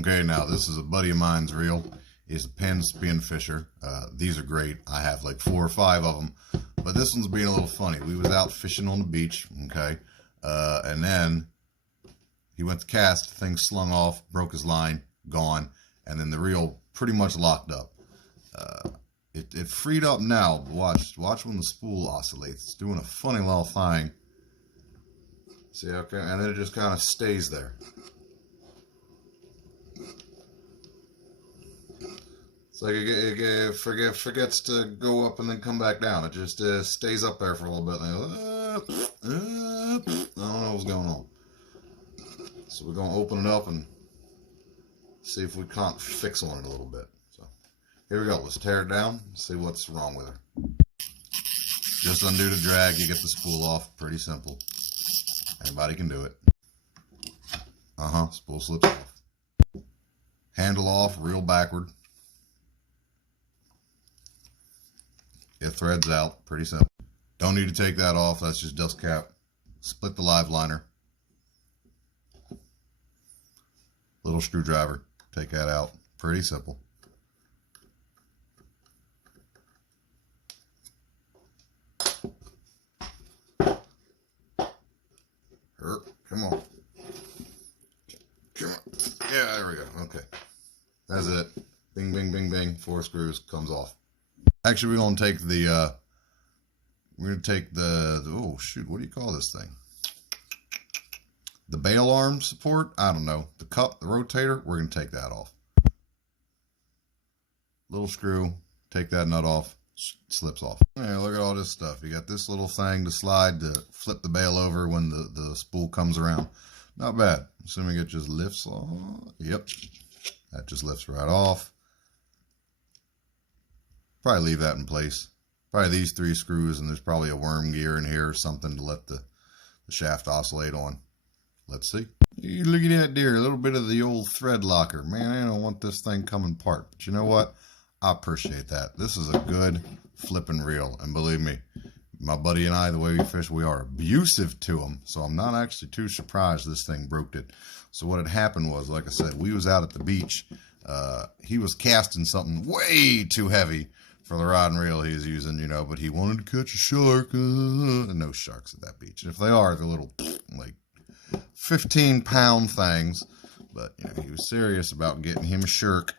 Okay, now this is a buddy of mine's reel. It's a Penn Spinfisher. These are great. I have like 4 or 5 of them, but this one's being a little funny. We was out fishing on the beach, okay, and then he went to cast. The thing slung off, broke his line, gone, and then the reel pretty much locked up. It freed up now. Watch when the spool oscillates. It's doing a funny little thing. See, okay, and then it just kind of stays there. It's like it forgets to go up and then come back down. It just stays up there for a little bit. And I don't know what's going on. So we're going to open it up and see if we can't fix on it a little bit. So here we go. Let's tear it down and see what's wrong with her. Just undo the drag. You get the spool off. Pretty simple. Anybody can do it. Spool slips off. Handle off, reel backward. It threads out. Pretty simple. Don't need to take that off. That's just dust cap. Split the live liner. Little screwdriver. Take that out. Pretty simple. Come on. Come on. Yeah, there we go. Okay. That's it. Bing, bing, bing, bing. 4 screws. Comes off. Actually, we're going to take the, oh shoot, what do you call this thing? The bail arm support? I don't know. The cup, the rotator, we're going to take that off. Little screw. Take that nut off. Slips off. Yeah, look at all this stuff. You got this little thing to slide to flip the bail over when the spool comes around. Not bad. Assuming it just lifts off. Yep. That just lifts right off. Probably leave that in place. Probably these 3 screws, and there's probably a worm gear in here or something to let the shaft oscillate on. Let's see. Look at that deer. A little bit of the old thread locker. Man, I don't want this thing coming apart. But you know what? I appreciate that. This is a good flipping reel. And believe me, my buddy and I, the way we fish, we are abusive to them. So I'm not actually too surprised this thing broke it. So what had happened was, like I said, we was out at the beach. He was casting something way too heavy for the rod and reel he was using, you know, but he wanted to catch a shark. No sharks at that beach. If they are, they're little, like, 15-pound things. But, you know, he was serious about getting him a shark.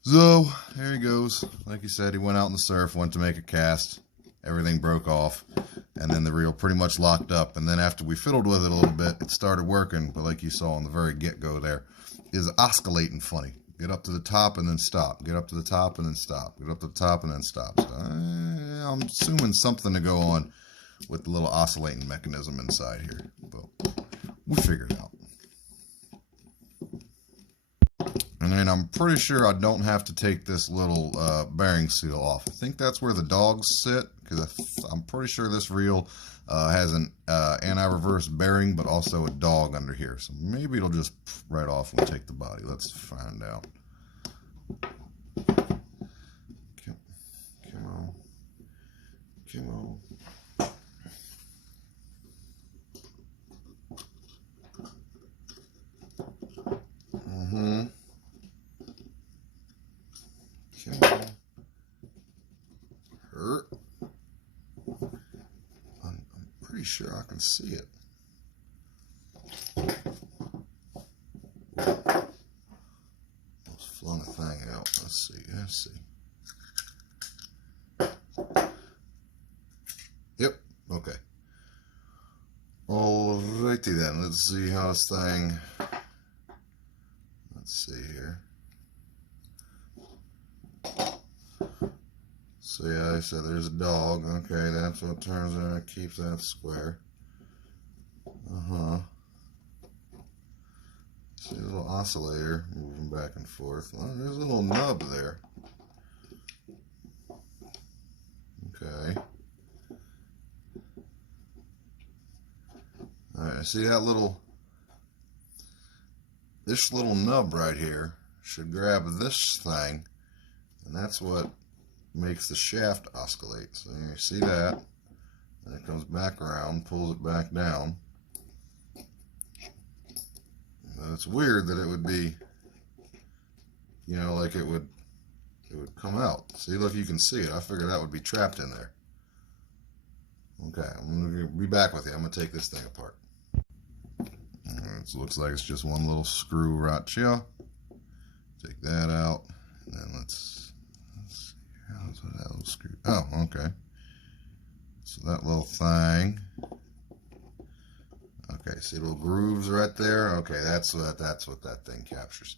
So, there he goes. Like he said, he went out in the surf, went to make a cast. Everything broke off. And then the reel pretty much locked up. And then after we fiddled with it a little bit, it started working. But like you saw on the very get-go there, is oscillating funny. Get up to the top and then stop. Get up to the top and then stop. Get up to the top and then stop. So, I'm assuming something to go on with the little oscillating mechanism inside here. But we'll figure it out. And then I'm pretty sure I don't have to take this little bearing seal off. I think that's where the dogs sit, because I'm pretty sure this reel has an anti-reverse bearing, but also a dog under here. So maybe it'll just right off when we take the body. Let's find out. Come on. Come on. Hurt. I'm pretty sure I can see it. Almost flung a thing out. Let's see. Yep. Okay. Alrighty then. Let's see how this thing. Let's see here. So yeah, I said there's a dog. Okay, that's what turns out and keeps that square. See the little oscillator moving back and forth. Well, there's a little nub there. Okay. Alright, see that this little nub right here should grab this thing, and that's what makes the shaft oscillate. So you see that, and it comes back around, pulls it back down. It's weird that it would be, you know, like it would come out. See, look, you can see it. I figured that would be trapped in there. Okay, I'm going to be back with you. I'm going to take this thing apart. It looks like it's just one little screw whachya. Take that out. And then let's see. How's that little screw? Oh, okay. So that little thing. Okay, see little grooves right there? Okay, that's what that thing captures.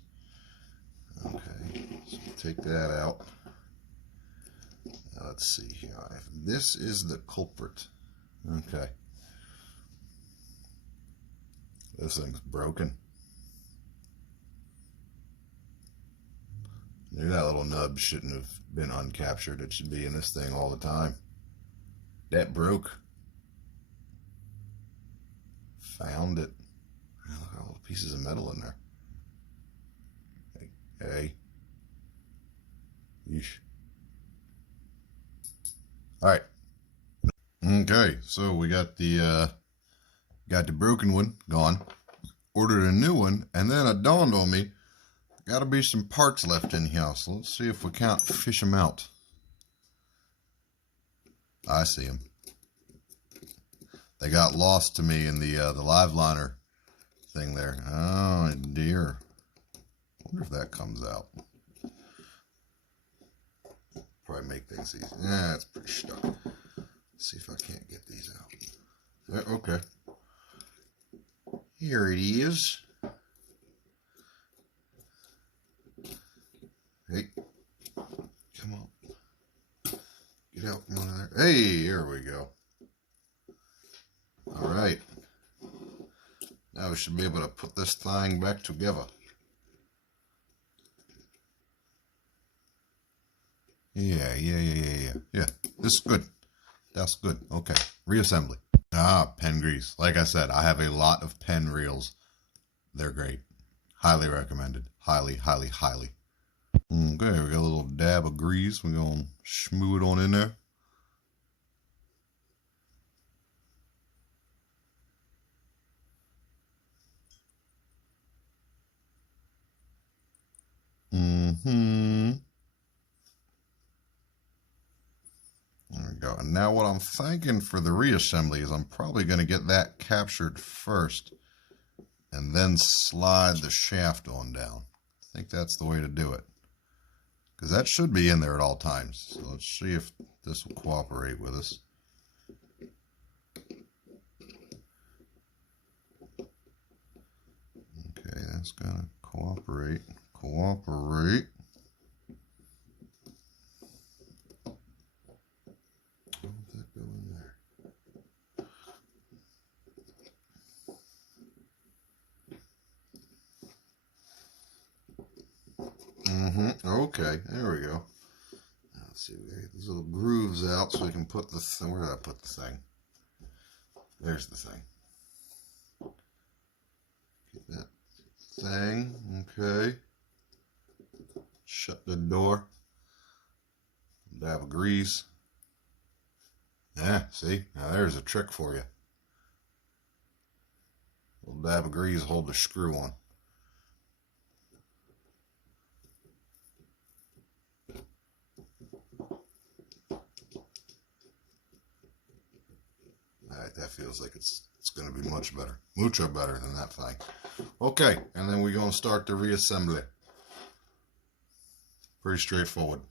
Okay, so take that out. Now let's see here. This is the culprit. Okay. This thing's broken. Maybe that little nub shouldn't have been uncaptured. It should be in this thing all the time. That broke. Found it. Look at all the pieces of metal in there. Hey. Yeesh. Alright. Okay, so we got the broken one gone. Ordered a new one, and then it dawned on me, gotta be some parts left in here. So let's see if we can't fish them out. I see them. They got lost to me in the live liner thing there. Oh dear. I wonder if that comes out. Probably make things easy. Yeah, it's pretty stuck. Let's see if I can't get these out. Okay. Here it is. Hey. Come on. Get out from under there. Hey, here we go. Alright. Now we should be able to put this thing back together. Yeah. This is good. That's good. Okay. Reassembly. Penn grease. Like I said, I have a lot of Penn Reels. They're great. Highly recommended. Highly. Okay, we got a little dab of grease. We're going to smooth it on in there. There we go. And now what I'm thinking for the reassembly is I'm probably going to get that captured first and then slide the shaft on down. I think that's the way to do it, because that should be in there at all times. So let's see if this will cooperate with us. Okay, that's going to cooperate. Okay, there we go. Now let's see, we gotta get these little grooves out so we can put the thing. Where did I put the thing? There's the thing. Get that thing. Okay. Shut the door. Dab of grease. Yeah, see? Now there's a trick for you. A little dab of grease, hold the screw on. Alright, that feels like it's going to be much better. Mucho better than that thing. Okay, and then we're going to start the reassembly. Pretty straightforward.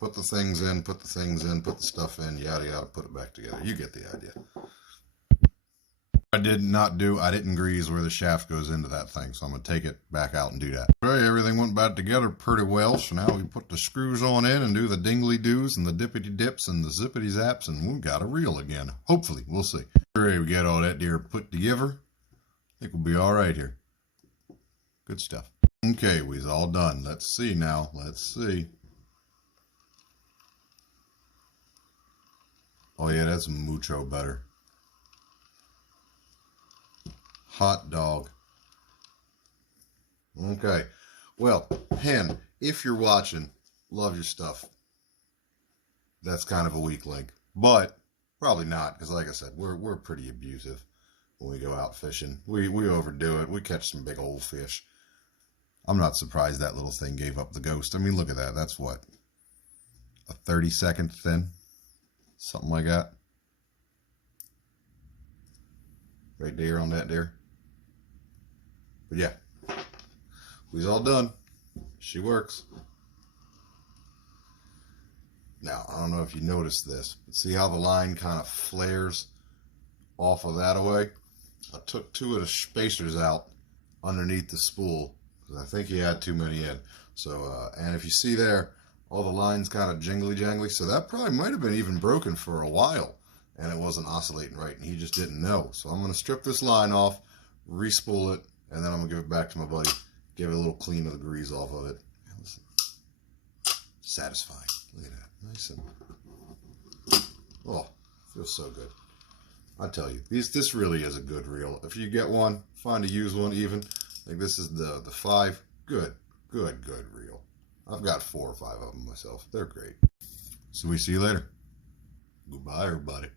Put the things in, put the stuff in, yada yada, put it back together. You get the idea. I didn't grease where the shaft goes into that thing, so I'm going to take it back out and do that. Okay, everything went back together pretty well, so now we put the screws on in and do the dingly-doos and the dippity-dips and the zippity-zaps, and we've got a reel again. Hopefully, we'll see. Alright, we get all that there put together. I think we'll be alright here. Good stuff. Okay, we's all done. Let's see now. Let's see. Oh yeah, that's mucho better. Hot dog. Okay. Well, Penn, if you're watching, love your stuff. That's kind of a weak link. But probably not, because like I said, we're pretty abusive. when we go out fishing. We overdo it. We catch some big old fish. I'm not surprised that little thing gave up the ghost. I mean, look at that. That's what? A 30-second fin? Something like that. Right there on that there. But yeah, we's all done. She works. Now, I don't know if you noticed this, but see how the line kind of flares off of that away? I took 2 of the spacers out underneath the spool because I think he had too many in. So, and if you see there, all the lines kind of jingly-jangly, so that probably might have been even broken for a while, and it wasn't oscillating right, and he just didn't know. So I'm going to strip this line off, re-spool it, and then I'm going to give it back to my buddy, give it a little clean of the grease off of it. Listen. Satisfying. Look at that. Nice and... Oh, feels so good. I tell you, this really is a good reel. If you get one, find a used one even. Like this is the 5. Good reel. I've got 4 or 5 of them myself. They're great. So we see you later. Goodbye, everybody.